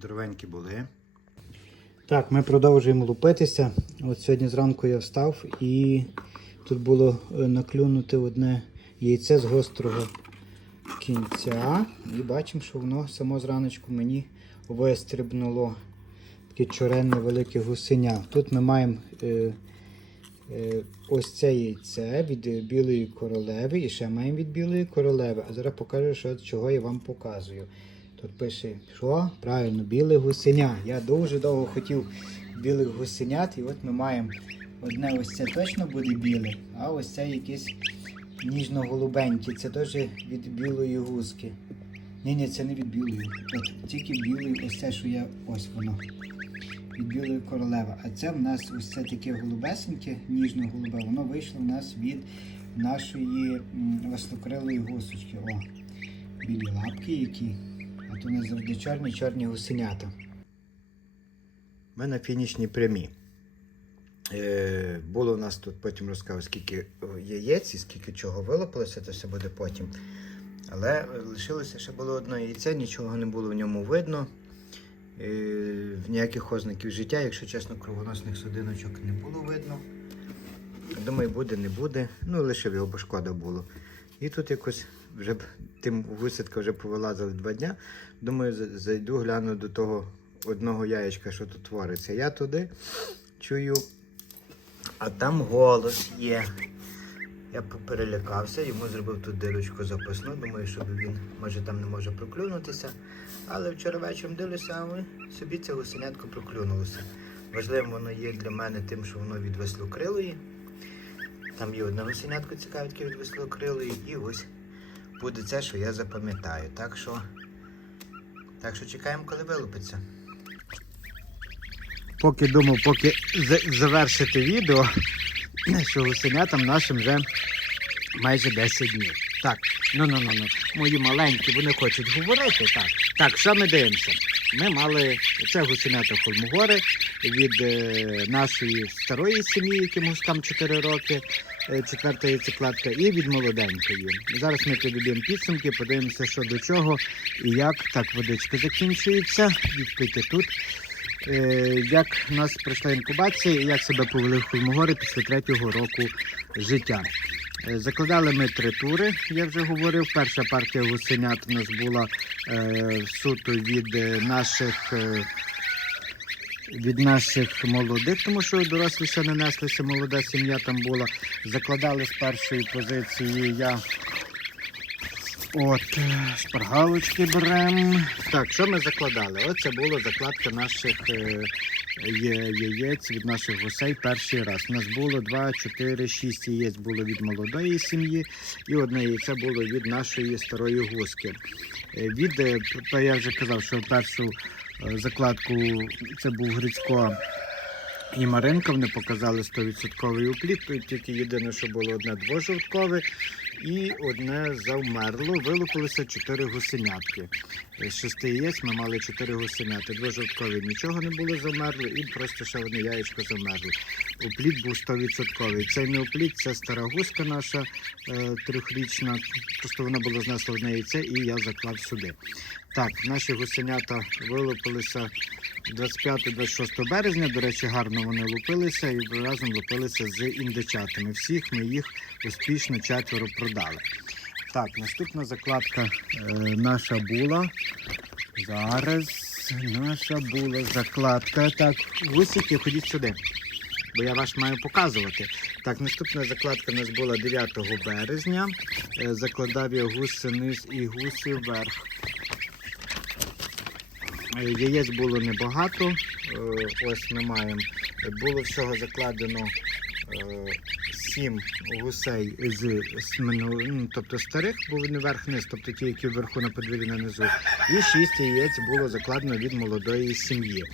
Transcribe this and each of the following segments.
здоровенькі були. Так, ми продовжуємо лупитися. От сьогодні зранку я встав і тут було е, наклюнути одне яйце з гострого кінця. І бачимо, що воно само зраночку мені вистрибнуло. Таке чоренне велике гусеня. Тут ми маємо е, е, ось це яйце від білої королеви і ще маємо від білої королеви. А зараз покажу, що, чого я вам показую. Тут пише, що правильно, біле гусеня. Я дуже довго хотів білих гусенят, і от ми маємо одне ось це точно буде біле, а ось це якесь ніжно-голубеньке. Це теж від білої гуски. Ні, ні, це не від білої. От тільки білий, ось це, що я ось воно. Від білої королеви. А це в нас ось це таке голубесеньке, ніжно-голубе, воно вийшло в нас від нашої м, веслокрилої гусочки. О, білі лапки які. А то не завжди чорні чорні гусенята. Ми на фінішній прямі. Е, було у нас тут, потім розкажу, скільки яєць і скільки чого вилопилося, це все буде потім. Але е, лишилося ще було одне яйце, нічого не було в ньому видно. Е, ніяких ознаків життя, якщо чесно, кровоносних судиночок не було видно. Думаю, буде, не буде. Ну, лишив його, бо шкода було. І тут якось вже тим гусятка вже повилазили два дня. Думаю, зайду, гляну до того одного яєчка, що тут твориться. Я туди чую, а там голос є. Я перелякався, йому зробив тут дирочку запасну. Думаю, щоб він може там не може проклюнутися. Але вчора вечором дивлюся, а собі це гусенятко проклюнулося. Важливим воно є для мене тим, що воно від веслокрилої. Там є одне гусенятко цікаве від веслокрилої, і ось буде це, що я запам'ятаю. Так що, так що чекаємо, коли вилупиться. Поки думав, поки завершити відео, що гусенятам нашим вже майже 10 днів. Так, ну ну ну ну. Мої маленькі, вони хочуть говорити. Так, так, що ми дивимося? Ми мали це гусенята Холмогори від е, нашої старої сім'ї, яким гускам 4 роки, е, четверта яйцекладка, і від молоденької. Зараз ми підведемо підсумки, подивимося, що до чого і як. Так, водичка закінчується. Відпити тут. Е, як в нас пройшла інкубація і як себе повели в холмогори після третього року життя. Е, Закладали ми три тури, я вже говорив. Перша партія гусенят у нас була е, суто від наших. Від наших молодих, тому що дорослі ще не неслися, молода сім'я там була. Закладали з першої позиції я. От, е, шпаргалочки беремо. Так, що ми закладали? Оце була закладка наших е, яєць від наших гусей перший раз. У нас було 2, 4, 6 яєць було від молодої сім'ї і одне яйце було від нашої старої гуски. Е, Від, я вже казав, що першу закладку це був Грицько і Маринка. Вони показали 100% упліт. Тільки єдине, що було одне двожовткове і одне завмерло. Вилупилося 4 гусенятки. З шести яєць ми мали 4 гусеняти. Двожовткові нічого не було завмерло, і просто ще одне яєчко завмерло. Упліт був 100%. Цей не упліт, це стара гуска наша е, трьохрічна. Просто вона була знесла одне яйце, і я заклав сюди. Так, наші гусенята вилупилися 25-26 березня. До речі, гарно вони лупилися і разом лупилися з індичатами. Всіх ми їх успішно четверо продали. Так, наступна закладка е, наша була. Зараз наша була закладка. Так, гусики, ходіть сюди. Бо я вас маю показувати. Так, наступна закладка у нас була 9 березня. Е, Закладав я гуси вниз і гуси вверх. Е, Яєць було небагато. Е, Ось ми маємо. Було всього закладено е, сім гусей з, ну, тобто старих, бо вони верх-низ, тобто ті, які вверху на подвір'ї на низу. І шість яєць було закладено від молодої сім'ї.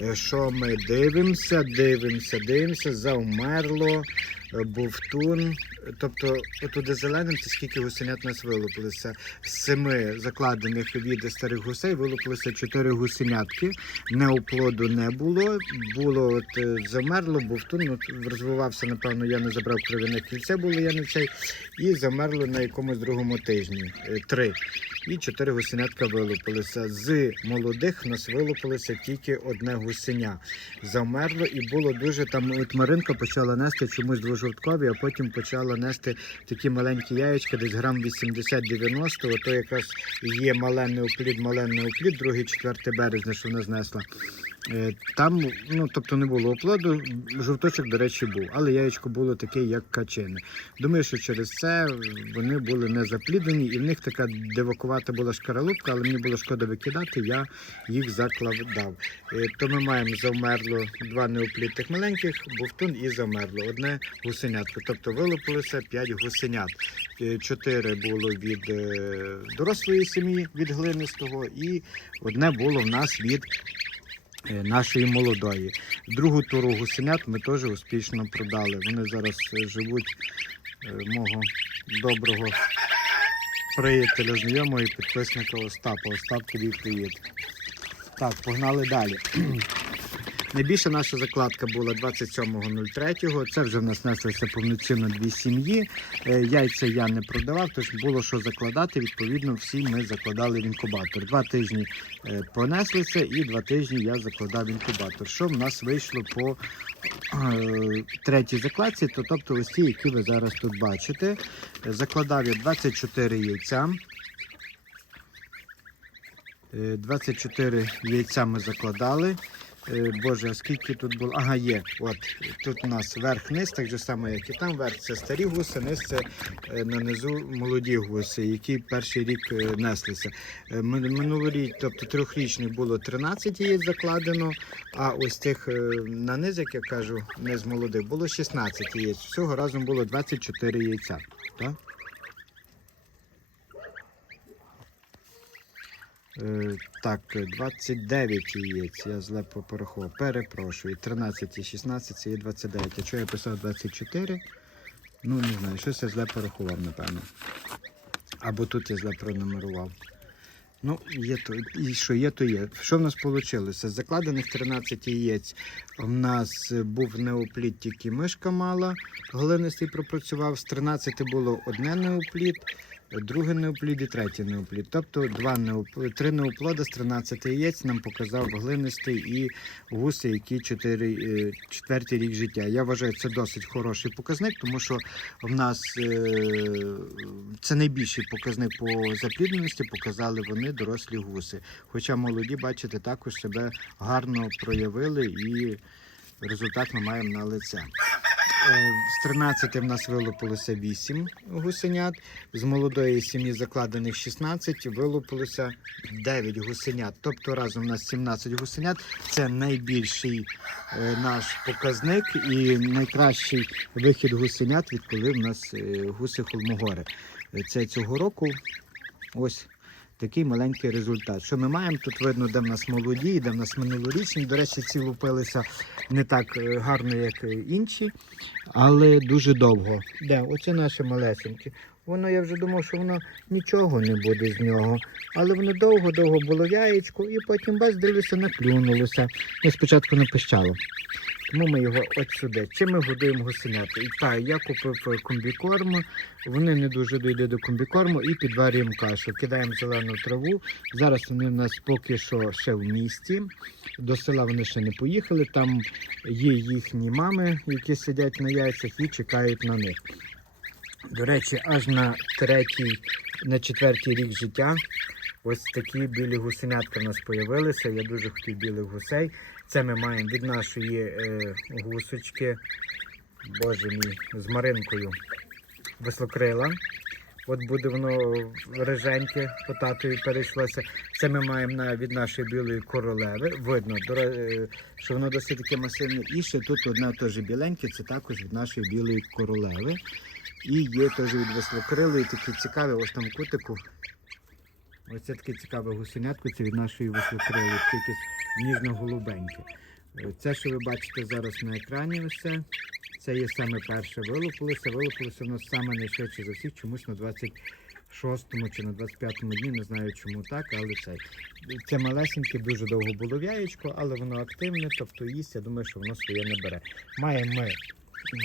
Е, Що ми дивимося, дивимося, дивимося, завмерло. Бовтун. Тобто, отуди зеленим, це скільки гусенят у нас вилупилося. З семи закладених від старих гусей вилупилося чотири гусенятки. Неоплоду не було. Було от е, замерло, бовтун, ну, розвивався, напевно, я не забрав кров'яне кільце, було я не цей, і замерло на якомусь другому тижні. е, Три. І чотири гусенятка вилупилися. З молодих нас вилупилося тільки одне гусеня. Замерло і було дуже там. От Маринка почала нести чомусь двожовткові, а потім почала нести такі маленькі яєчка, десь грам 80-90. Ото якраз є маленний уплід, маленний уплід, 2-4 березня, що вона знесла. Е, Там, ну тобто не було оплоду, жовточок, до речі, був, але яєчко було таке, як качини. Думаю, що через це вони були не запліднені, і в них така дивакувата була шкаралупка, але мені було шкода викидати, я їх закладав. Е, То ми маємо завмерло два неоплідних маленьких, бовтун і завмерло. Одне гусенятко. Тобто вилупилося 5 гусенят. Е, Чотири було від дорослої сім'ї, від глинистого, і одне було в нас від нашої молодої. Другу туру гусенят ми теж успішно продали. Вони зараз е, живуть е, мого доброго приятеля, знайомого і підписника Остапа. Остап тобі привіт. Так, погнали далі. Найбільша наша закладка була 27.03. Це вже в нас неслися повноцінно дві сім'ї. Е, Яйця я не продавав, тож було що закладати. Відповідно, всі ми закладали в інкубатор. Два тижні е, понеслися і два тижні я закладав інкубатор. Що в нас вийшло по е, третій закладці, то тобто ось ті, які ви зараз тут бачите. Закладав я 24 яйця. Е, 24 яйця ми закладали. Е, Боже, скільки тут було? Ага, є. От тут у нас верх-низ, так же само, як і там. Верх це старі гуси, низ це е, на низу молоді гуси, які перший рік е, неслися. Мин- Минулий рік, тобто трьохрічний, було 13 яєць закладено, а ось тих на низ, як я кажу, низ молодих, було 16 яєць. Всього разом було 24 яйця. Так? Так, 29 яєць, я зле порахував. Перепрошую. 13 і 16 це є 29. Якщо я писав 24, ну не знаю, щось я зле порахував, напевно. Або тут я зле пронумерував. Ну, є то, і що є, то є. Що в нас вийшло? З закладених 13 яєць в нас був неоплід, тільки мишка мала, глинистий пропрацював. З 13 було одне неоплід, друге неоплід і третє неоплід. Тобто два неоп... три неоплода з 13 яєць нам показав глинистий і гуси, які 4, е, четвертий рік життя. Я вважаю, це досить хороший показник, тому що в нас е, це найбільший показник по заплідненості, показали вони дорослі гуси. Хоча молоді, бачите, також себе гарно проявили і результат ми маємо на лице. Е, З 13 в нас вилупилося 8 гусенят, з молодої сім'ї закладених 16, вилупилося 9 гусенят. Тобто разом у нас 17 гусенят. Це найбільший е, наш показник і найкращий вихід гусенят, відколи в нас е, гуси Холмогори. Це цього року. Ось такий маленький результат. Що ми маємо? Тут видно, де в нас молоді, де в нас минулорічні. До речі, ці лупилися не так е, гарно, як е, інші, але дуже довго. Де? Оце наше малесеньке. Воно я вже думав, що воно нічого не буде з нього. Але воно довго-довго було яєчко, і потім бац, дивлюся, наклюнулося. Ну, спочатку не пищало. Тому ми його от сюди. Чим ми годуємо гусенята? І так, я купив е, комбікорм, вони не дуже дійде до комбікорму і підварюємо кашу. Кидаємо зелену траву. Зараз вони в нас поки що ще в місті. До села вони ще не поїхали. Там є їхні мами, які сидять на яйцях і чекають на них. До речі, аж на третій, на четвертий рік життя ось такі білі гусенятка в нас з'явилися. Я дуже хотів білих гусей. Це ми маємо від нашої е, гусочки, боже мій, з маринкою веслокрила. От буде воно реженьке, по татові перейшлося. Це ми маємо на, від нашої білої королеви. Видно, е, що воно досить таке масивне. І ще тут одне теж біленьке, це також від нашої білої королеви. І є теж від веслокрилої, такі цікаві, ось там кутику. Ось це таке цікаве гусенятко, це від нашої веслокрили, таке якесь ніжно-голубеньке. Це, що ви бачите зараз на екрані, ось це, є саме перше вилупилося. Вилупилося воно саме найшвидше за всіх, чомусь на 26-му чи на 25-му дні, не знаю чому так, але це. Це малесеньке, дуже довго було в яєчко, але воно активне, тобто їсть, я думаю, що воно своє не бере. Маємо ми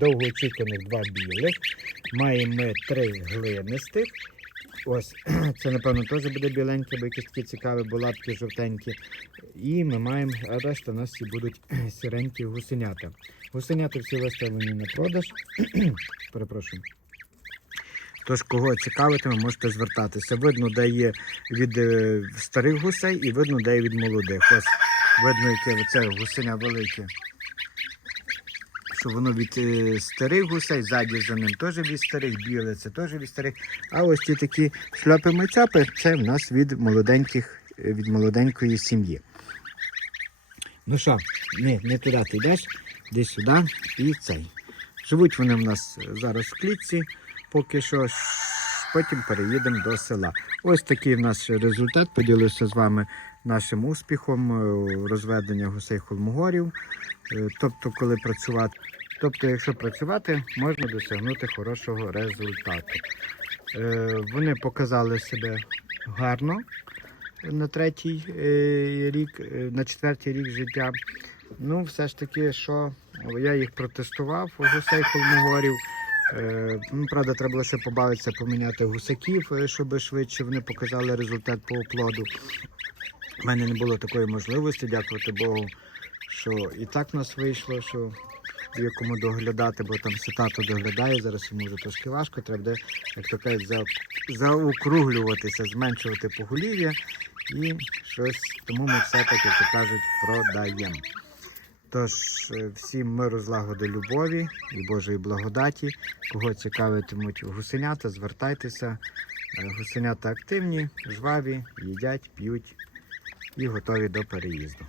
довгоочікуваних два білих, маємо ми три глинистих. Ось, це, напевно, теж буде біленьке, бо якісь такі цікаві, бо лапки жовтенькі. І ми маємо, а решта у нас всі будуть сіренькі гусенята. Гусенята всі виставлені на продаж. Перепрошую. Тож, кого цікавитиме, можете звертатися. Видно, де є від е, старих гусей і видно, де є від молодих. Ось видно, яке це гусеня велике. Що воно від е, старих гусей, ззаді за ним теж від старих, біле це теж від старих. А ось ті такі шляпи мицяпи це в нас від молоденьких, е, від молоденької сім'ї. Ну що, не, не туди ти йдеш, йди сюди і цей. Живуть вони в нас зараз в клітці, поки що. Потім переїдемо до села. Ось такий в нас результат. Поділився з вами нашим успіхом е, розведення гусей холмогорів. Е, Тобто, коли працювати, тобто, якщо працювати, можна досягнути хорошого результату. Е, Вони показали себе гарно на третій рік, на четвертий рік життя. Ну, все ж таки, що я їх протестував, гусей холмогорів. Ну, правда, треба було побавитися, поміняти гусаків, щоб швидше вони показали результат по оплоду. У мене не було такої можливості, дякувати Богу, що і так в нас вийшло, що є кому доглядати, бо там все тато доглядає, зараз йому вже трошки важко, треба буде, як то кажуть, за, заокруглюватися, зменшувати поголів'я і щось, тому ми все так, як то кажуть, продаємо. Тож е, всім миру, злагоди, любові і Божої благодаті. Кого цікавитимуть гусенята, звертайтеся. Е, Гусенята активні, жваві, їдять, п'ють і готові до переїзду.